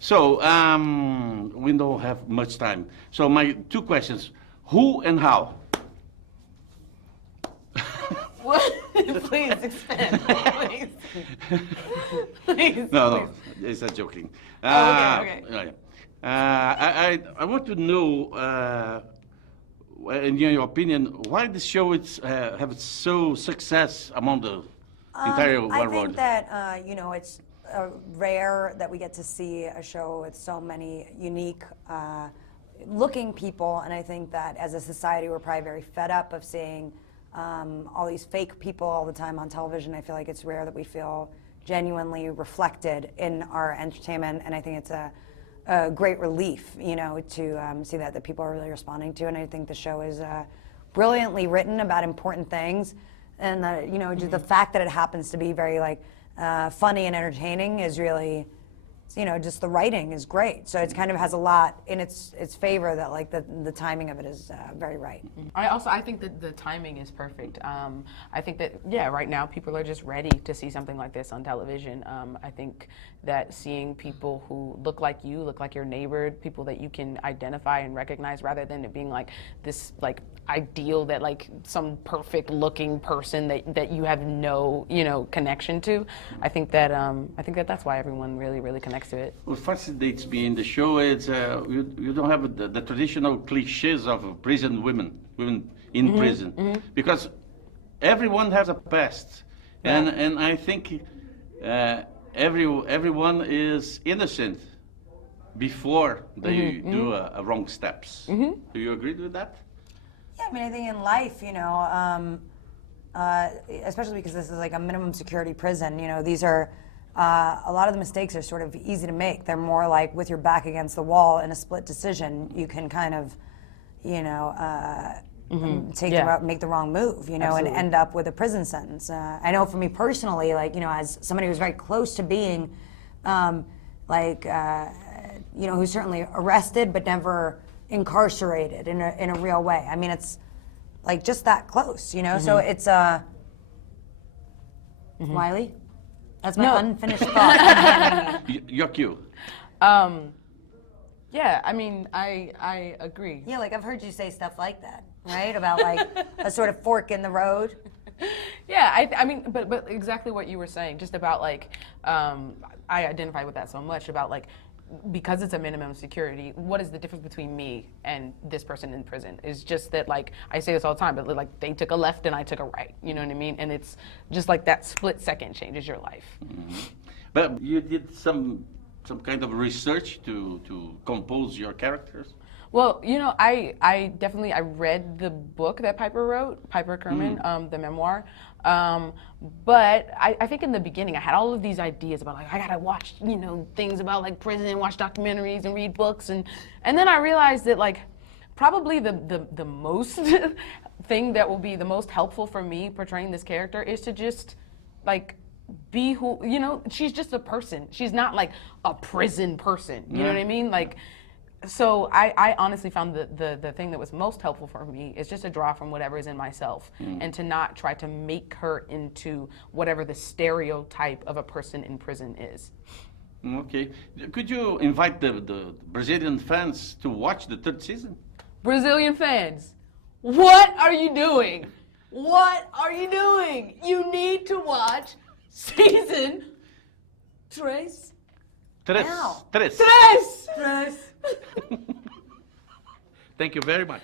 So, we don't have much time. So my two questions, who and how? What? Please expand, please. Please. No, it's not joking. Okay. I want to know, in your opinion, why the show is have so success among the entire world? I think that it's rare that we get to see a show with so many unique looking people, and I think that as a society we're probably very fed up of seeing all these fake people all the time on television. I feel like it's rare that we feel genuinely reflected in our entertainment, and I think it's a great relief, to see that people are really responding to. And I think the show is brilliantly written about important things, and just the fact that it happens to be very funny and entertaining is really, just the writing is great. So it kind of has a lot in its favor that the timing of it is very right. I think that the timing is perfect. I think that, right now people are just ready to see something like this on television. I think that seeing people who look like your neighbor, people that you can identify and recognize, rather than it being this ideal that some perfect looking person that you have no connection to. I think that that's why everyone really connects to it. What fascinates me in the show is you don't have the traditional cliches of prison women in prison, because everyone has a past, and I think everyone is innocent before they do a wrong steps. Do you agree with that? Yeah, I mean, I think in life, especially because this is a minimum security prison, these are, a lot of the mistakes are sort of easy to make. They're more with your back against the wall in a split decision, you can kind of, make the wrong move, and end up with a prison sentence. I know for me personally, as somebody who's very close to being, who's certainly arrested but never incarcerated in a real way. I mean, it's just that close, So it's Wiley. That's my unfinished thought. Your cue. Yeah, I mean, I agree. Yeah, I've heard you say stuff like that, right? About a sort of fork in the road. Yeah, I mean, but exactly what you were saying, just about I identify with that so much about because it's a minimum security, what is the difference between me and this person in prison? It's just that I say this all the time, but they took a left and I took a right, you know what I mean? And it's just that split second changes your life. But you did some kind of research to compose your characters? Well, I definitely read the book that Piper wrote, Piper Kerman, the memoir. But I think in the beginning I had all of these ideas about I gotta watch things about prison, watch documentaries and read books, and then I realized that probably the most thing that will be the most helpful for me portraying this character is to just be who she's just a person. She's not a prison person. You know what I mean? So I honestly found the thing that was most helpful for me is just to draw from whatever is in myself and to not try to make her into whatever the stereotype of a person in prison is. Okay. Could you invite the Brazilian fans to watch the third season? Brazilian fans, what are you doing? What are you doing? You need to watch season tres. Tres. Tres. Thank you very much.